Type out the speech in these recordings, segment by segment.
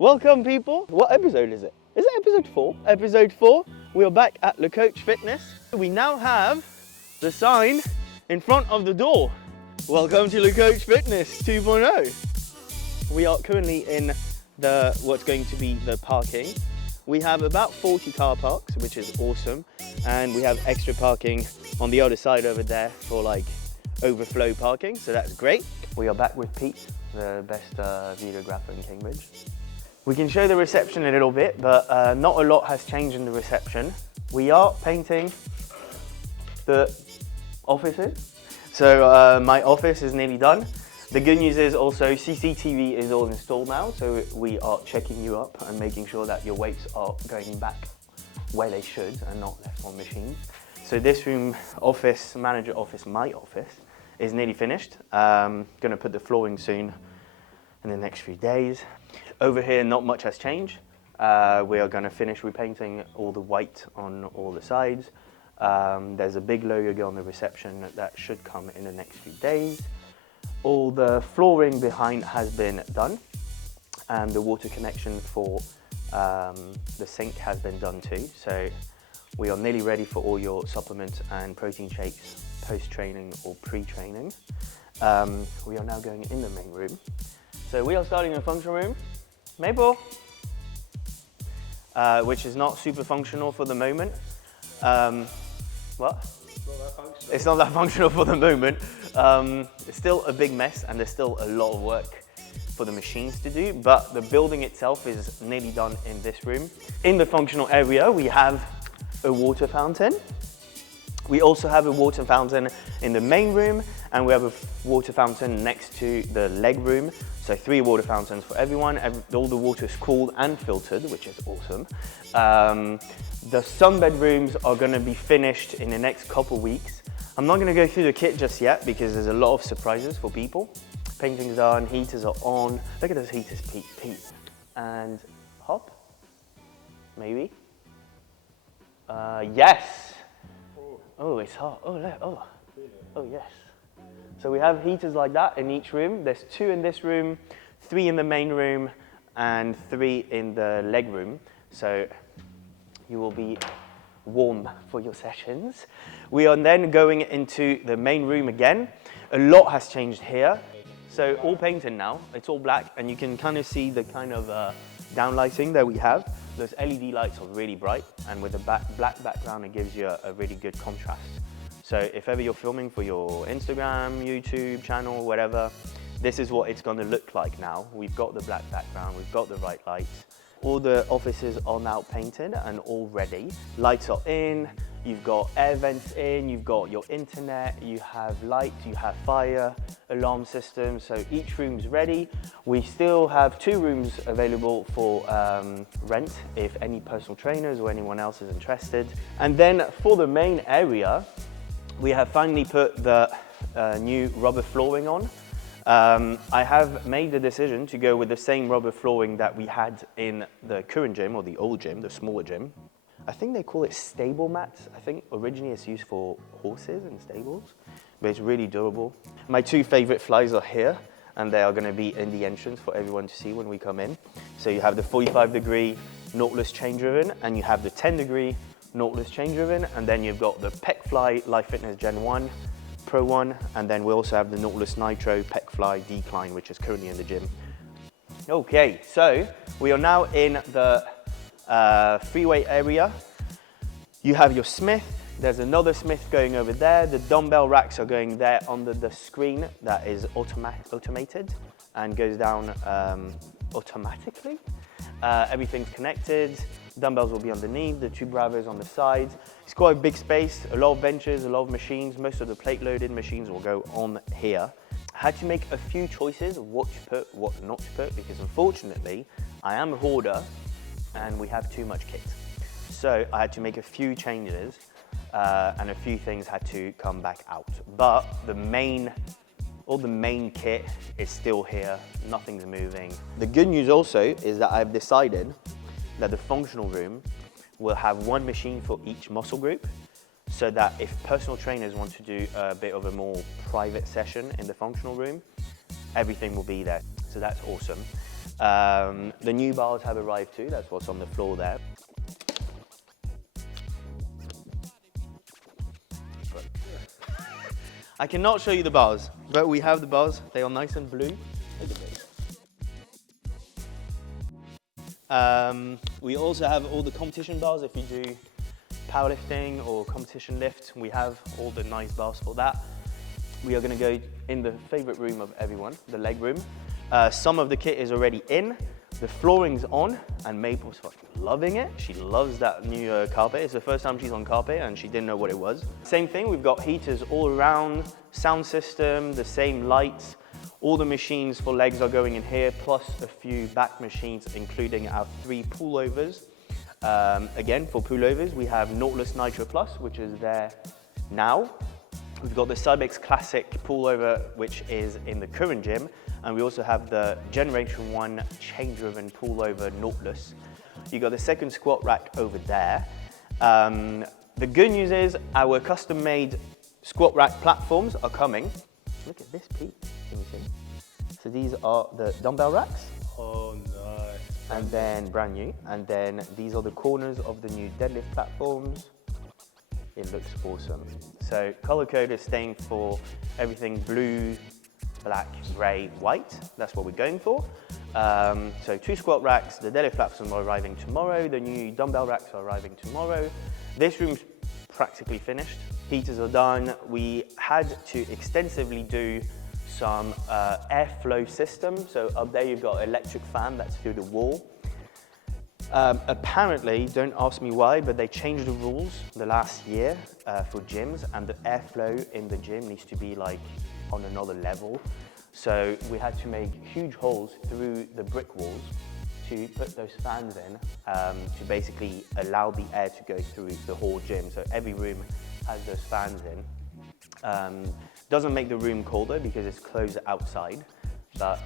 Welcome people. What episode is it? Is it episode 4? Episode 4. We are back at Le Coach Fitness. We now have the sign in front of the door. Welcome to Le Coach Fitness 2.0. We are currently in what's going to be the parking. We have about 40 car parks, which is awesome. And we have extra parking on the other side over there for like overflow parking. So that's great. We are back with Pete, the best videographer in Cambridge. We can show the reception a little bit, but not a lot has changed in the reception. We are painting the offices. So my office is nearly done. The good news is also CCTV is all installed now, so we are checking you up and making sure that your weights are going back where they should and not left on machines. So this room, office, manager office, my office, is nearly finished. Gonna put the flooring soon in the next few days. Over here, not much has changed. We are going to finish repainting all the white on all the sides. There's a big logo on the reception that should come in the next few days. All the flooring behind has been done, and the water connection for the sink has been done too. So we are nearly ready for all your supplements and protein shakes post-training or pre-training. We are now going in the main room. So we are starting in the functional room. Maple, which is not super functional for the moment. What? It's not that functional for the moment. It's still a big mess and there's still a lot of work for the machines to do, but the building itself is nearly done in this room. In the functional area, we have a water fountain. We also have a water fountain in the main room, and we have a water fountain next to the leg room. So 3 water fountains for everyone. All the water is cooled and filtered, which is awesome. The sunbed rooms are gonna be finished in the next couple weeks. I'm not gonna go through the kit just yet because there's a lot of surprises for people. Painting's done, heaters are on. Look at those heaters, Pete. And hop, maybe. Yes. Oh, it's hot. Oh, look. Oh, yes. So we have heaters like that in each room. There's 2 in this room, 3 in the main room, and 3 in the leg room. So you will be warm for your sessions. We are then going into the main room again. A lot has changed here. So all painted now, it's all black, and you can kind of see the kind of downlighting that we have. Those LED lights are really bright, and with the black background, it gives you a really good contrast. So if ever you're filming for your Instagram, YouTube channel, whatever, this is what it's gonna look like now. We've got the black background, we've got the right lights. All the offices are now painted and all ready. Lights are in, you've got air vents in, you've got your internet, you have light, you have fire alarm system, so each room's ready. We still have 2 rooms available for rent if any personal trainers or anyone else is interested. And then for the main area, we have finally put the new rubber flooring on. I have made the decision to go with the same rubber flooring that we had in the current gym, or the old gym, the smaller gym. I think they call it stable mats. I think originally it's used for horses and stables, but it's really durable. My 2 favorite flies are here, and they are gonna be in the entrance for everyone to see when we come in. So you have the 45-degree Nautilus chain driven, and you have the 10-degree Nautilus chain driven, and then you've got the PECFly Life Fitness Gen 1, Pro 1, and then we also have the Nautilus Nitro PECFly Decline, which is currently in the gym. Okay, so we are now in the free weight area. You have your Smith, there's another Smith going over there. The dumbbell racks are going there under the screen that is automated and goes down automatically. Everything's connected. Dumbbells will be underneath, the 2 Bravos on the sides. It's quite a big space, a lot of benches, a lot of machines. Most of the plate-loaded machines will go on here. I had to make a few choices of what to put, what not to put, because unfortunately, I am a hoarder and we have too much kit. So I had to make a few changes and a few things had to come back out. But all the main kit is still here, nothing's moving. The good news also is that I've decided that the functional room will have 1 machine for each muscle group, so that if personal trainers want to do a bit of a more private session in the functional room, everything will be there. So that's awesome. The new bars have arrived too, that's what's on the floor there. I cannot show you the bars, but we have the bars. They are nice and blue. Look at this. We also have all the competition bars. If you do powerlifting or competition lift, we have all the nice bars for that. We are going to go in the favorite room of everyone, the leg room. Some of the kit is already in. The flooring's on, and Maple's fucking loving it. She loves that new carpet. It's the first time she's on carpet, and she didn't know what it was. Same thing, we've got heaters all around, sound system, the same lights. All the machines for legs are going in here, plus a few back machines, including our 3 pullovers. Again, for pullovers, we have Nautilus Nitro Plus, which is there now. We've got the Cybex Classic pullover, which is in the current gym. And we also have the Generation 1 chain-driven pullover Nautilus. You got the second squat rack over there. The good news is our custom-made squat rack platforms are coming. Look at this, Pete. Can you see? So these are the dumbbell racks. Oh, nice. And then brand new. And then these are the corners of the new deadlift platforms. It looks awesome. So color code is staying for everything blue, black, grey, white. That's what we're going for. So 2 squat racks, the deadlift platforms are arriving tomorrow, the new dumbbell racks are arriving tomorrow. This room's practically finished. Heaters are done. We had to extensively do some airflow system. So up there you've got an electric fan that's through the wall. Apparently, don't ask me why, but they changed the rules the last year for gyms, and the airflow in the gym needs to be like on another level. So we had to make huge holes through the brick walls to put those fans in to basically allow the air to go through the whole gym. So every room has those fans in. Doesn't make the room colder because it's closed outside, but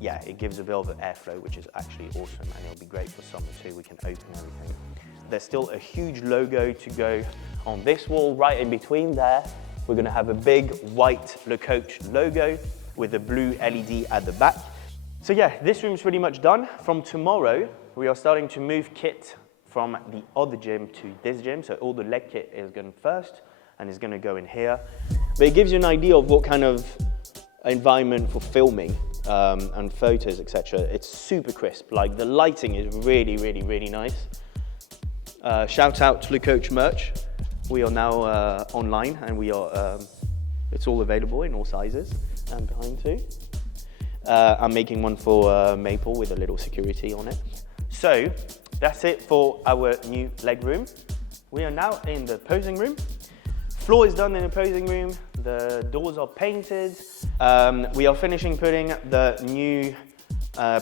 yeah, it gives a bit of airflow, which is actually awesome, and it'll be great for summer too. We can open everything. There's still a huge logo to go on this wall. Right in between there, we're gonna have a big white Le Coach logo with a blue LED at the back. So yeah, this room's pretty much done. From tomorrow, we are starting to move kit from the other gym to this gym. So all the leg kit is going first and is gonna go in here. But it gives you an idea of what kind of environment for filming and photos, etc. It's super crisp. Like the lighting is really, really, really nice. Shout out to Le Coach merch. We are now online, and we are. It's all available in all sizes. And behind too. I'm making one for Maple with a little security on it. So that's it for our new leg room. We are now in the posing room. Floor is done in the posing room. The doors are painted. We are finishing putting the new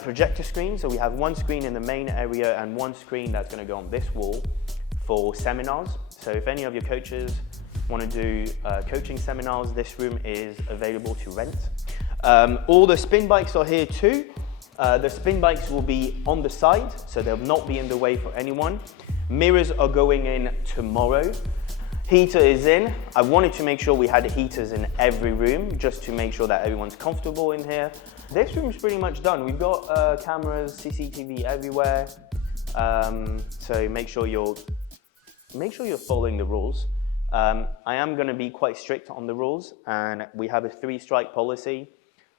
projector screen. So we have one screen in the main area and one screen that's going to go on this wall for seminars. So if any of your coaches want to do coaching seminars, this room is available to rent. All the spin bikes are here too. The spin bikes will be on the side, so they'll not be in the way for anyone. Mirrors are going in tomorrow. Heater is in. I wanted to make sure we had heaters in every room just to make sure that everyone's comfortable in here. This room's pretty much done. We've got cameras, CCTV everywhere. So make sure you're following the rules. I am going to be quite strict on the rules, and we have a 3-strike policy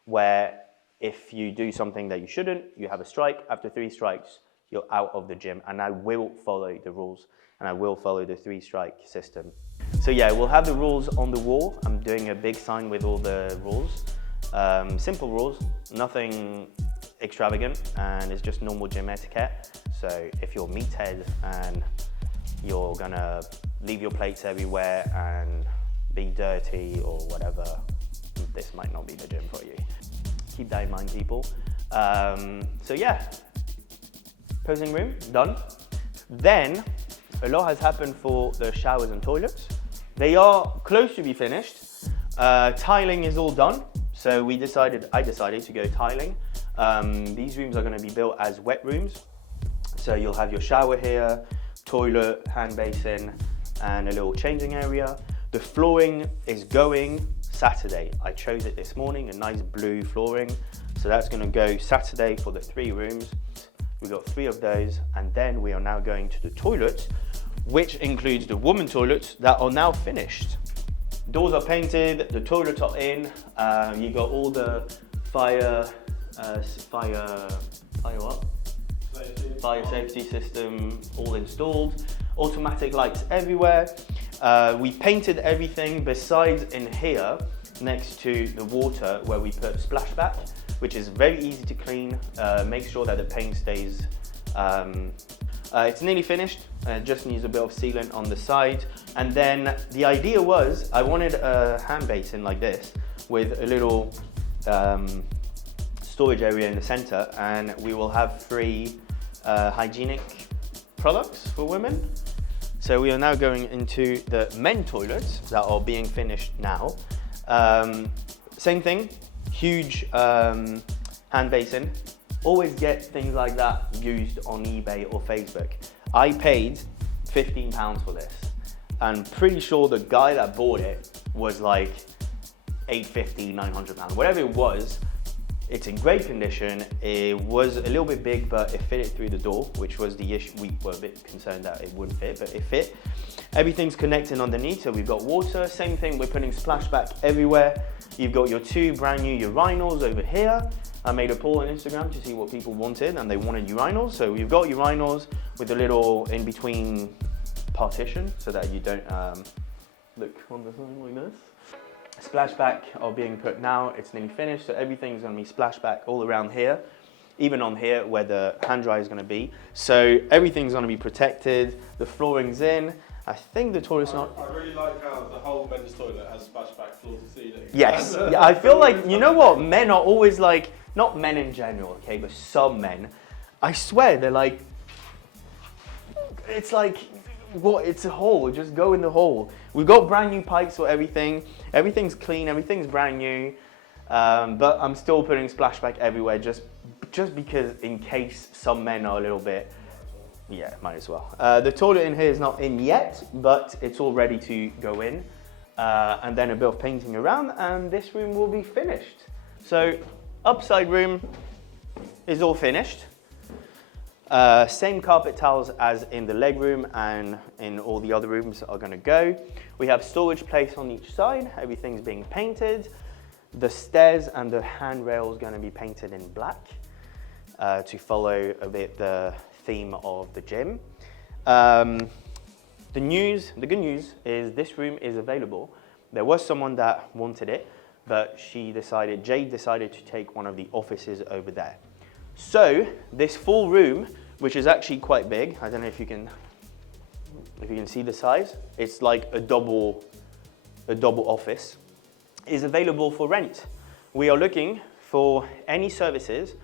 where if you do something that you shouldn't, you have a strike. After 3 strikes, you're out of the gym, and I will follow the rules, and I will follow the 3-strike system. So yeah, we'll have the rules on the wall. I'm doing a big sign with all the rules. Simple rules, nothing extravagant, and it's just normal gym etiquette. So if you're meathead and you're gonna leave your plates everywhere and be dirty or whatever, this might not be the gym for you. Keep that in mind, people. So yeah, posing room, done. Then, a lot has happened for the showers and toilets. They are close to be finished. Tiling is all done. So I decided to go tiling. These rooms are gonna be built as wet rooms. So you'll have your shower here, toilet, hand basin, and a little changing area. The flooring is going Saturday. I chose it this morning, a nice blue flooring. So that's gonna go Saturday for the 3 rooms. We got 3 of those, and then we are now going to the toilets, which includes the woman toilets that are now finished. Doors are painted, the toilets are in. You got all the fire safety system all installed. Automatic lights everywhere. We painted everything besides in here, next to the water where we put splashback, which is very easy to clean. Make sure that the paint stays. It's nearly finished. It just needs a bit of sealant on the side. And then the idea was I wanted a hand basin like this with a little storage area in the center, and we will have 3 hygienic products for women. So we are now going into the men toilets that are being finished now. Same thing, huge hand basin. Always get things like that used on eBay or Facebook. I paid £15 for this. I'm pretty sure the guy that bought it was like £850, £900, whatever it was. It's in great condition. It was a little bit big, but it fitted through the door, which was the issue. We were a bit concerned that it wouldn't fit, but it fit. Everything's connecting underneath, so we've got water. Same thing, we're putting splashback everywhere. You've got your 2 brand new urinals over here. I made a poll on Instagram to see what people wanted, and they wanted urinals. So you've got urinals with a little in-between partition so that you don't look on the side like this. Splashback are being put now. It's nearly finished, so everything's going to be splashback all around here, even on here where the hand dryer is going to be. So everything's going to be protected. The flooring's in. I think the toilet's not. I really like how the whole men's toilet has splashback floor to ceiling. Yes, yeah, I feel like, you know what, men are always like, not men in general, okay, but some men, I swear they're like, it's like, what, it's a hole, just go in the hole. We've got brand new pipes for everything. Everything's clean, everything's brand new. But I'm still putting splashback everywhere just because in case some men are a little bit, yeah, might as well. The toilet in here is not in yet, but it's all ready to go in. And then a bit of painting around, and this room will be finished. So, upside room is all finished. Same carpet towels as in the leg room and in all the other rooms are going to go. We have storage place on each side. Everything's being painted. The stairs and the handrail is going to be painted in black to follow a bit the theme of the gym. The good news is this room is available. There was someone that wanted it, but Jade decided to take one of the offices over there. So this full room, which is actually quite big, I don't know if you can see the size, it's like a double office, is available for rent. We are looking for any services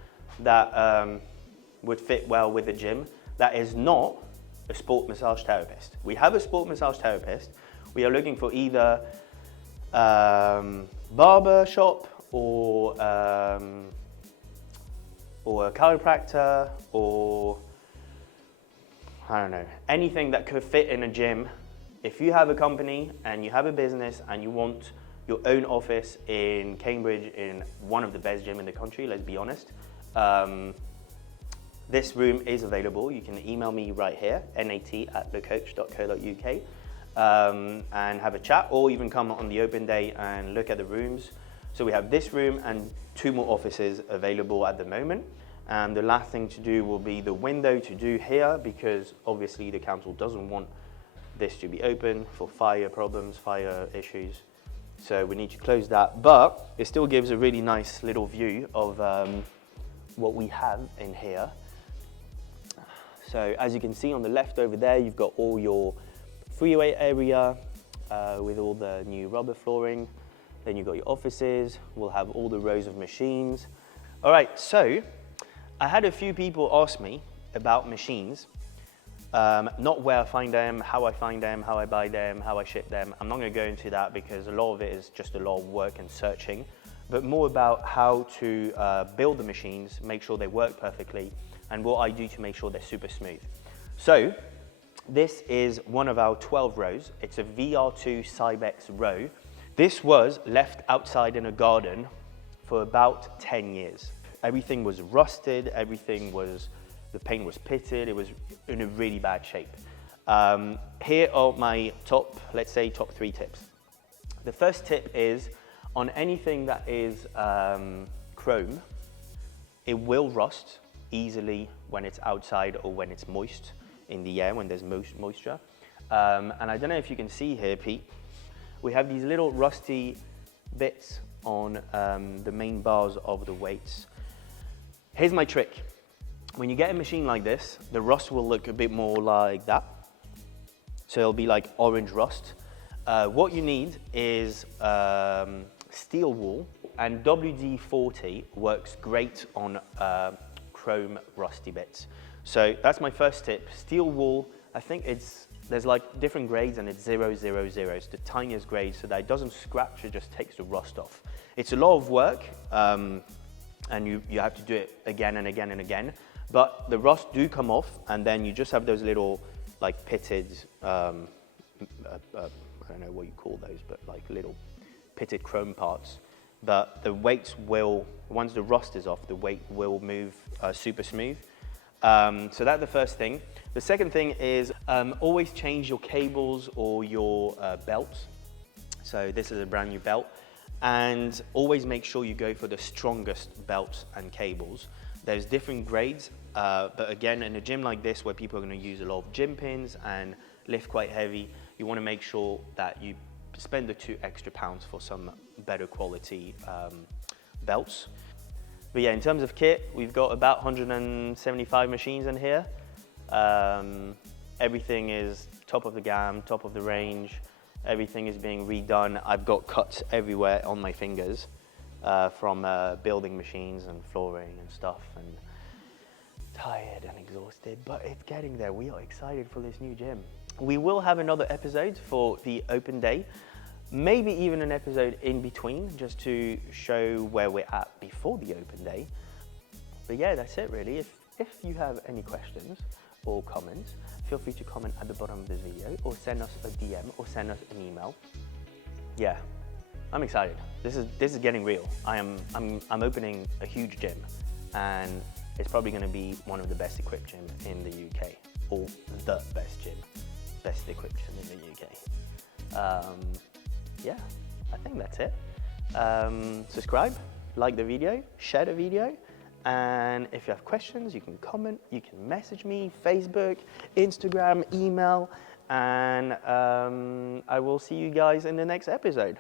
that would fit well with the gym that is not a sport massage therapist. We have a sport massage therapist. We are looking for either barber shop or a chiropractor, or I don't know, anything that could fit in a gym. If you have a company and you have a business and you want your own office in Cambridge in one of the best gyms in the country, let's be honest, this room is available. You can email me right here, nat@thecoach.co.uk, and have a chat, or even come on the open day and look at the rooms. So we have this room and 2 more offices available at the moment. And the last thing to do will be the window to do here, because obviously the council doesn't want this to be open for fire problems, fire issues. So we need to close that, but it still gives a really nice little view of what we have in here. So as you can see on the left over there, you've got all your freeway area with all the new rubber flooring. Then you've got your offices. We'll have all the rows of machines. All right, so I had a few people ask me about machines, not where I find them, how I find them, how I buy them, how I ship them. I'm not going to go into that because a lot of it is just a lot of work and searching, but more about how to build the machines, make sure they work perfectly, and what I do to make sure they're super smooth. So this is one of our 12 rows. It's a VR2 Cybex row. This was left outside in a garden for about 10 years. everything was rusted, the paint was pitted, it was in a really bad shape. Here are my let's say top 3 tips. The first tip is, on anything that is chrome, it will rust easily when it's outside or when it's moist in the air, when there's moisture. And I don't know if you can see here, Pete, we have these little rusty bits on the main bars of the weights. Here's my trick. When you get a machine like this, the rust will look a bit more like that. So it'll be like orange rust. What you need is steel wool, and WD-40 works great on chrome rusty bits. So that's my first tip. Steel wool, I think there's like different grades, and it's 000. It's the tiniest grade, so that it doesn't scratch, it just takes the rust off. It's a lot of work, and you have to do it again and again and again, but the rust do come off, and then you just have those little like pitted, I don't know what you call those, but like little pitted chrome parts. But the weights will, once the rust is off, the weight will move super smooth. So that's the first thing. The second thing is always change your cables or your belts. So this is a brand new belt. And always make sure you go for the strongest belts and cables. There's different grades, but again, in a gym like this where people are going to use a lot of gym pins and lift quite heavy, you want to make sure that you spend the £2 extra for some better quality belts. But yeah, in terms of kit, we've got about 175 machines in here. Everything is top of the gam, top of the range. Everything is being redone. I've got cuts everywhere on my fingers from building machines and flooring and stuff, and tired and exhausted, but it's getting there. We are excited for this new gym. We will have another episode for the open day, maybe even an episode in between, just to show where we're at before the open day. But yeah, that's it really. If you have any questions or comments, feel free to comment at the bottom of this video, or send us a DM, or send us an email. Yeah, I'm excited. This is getting real. I'm opening a huge gym, and it's probably going to be one of the best equipped gym in the UK, or the best equipped gym in the UK. Yeah, I think that's it. Subscribe, like the video, share the video, and if you have questions, you can comment, you can message me, Facebook, Instagram, email, and I will see you guys in the next episode.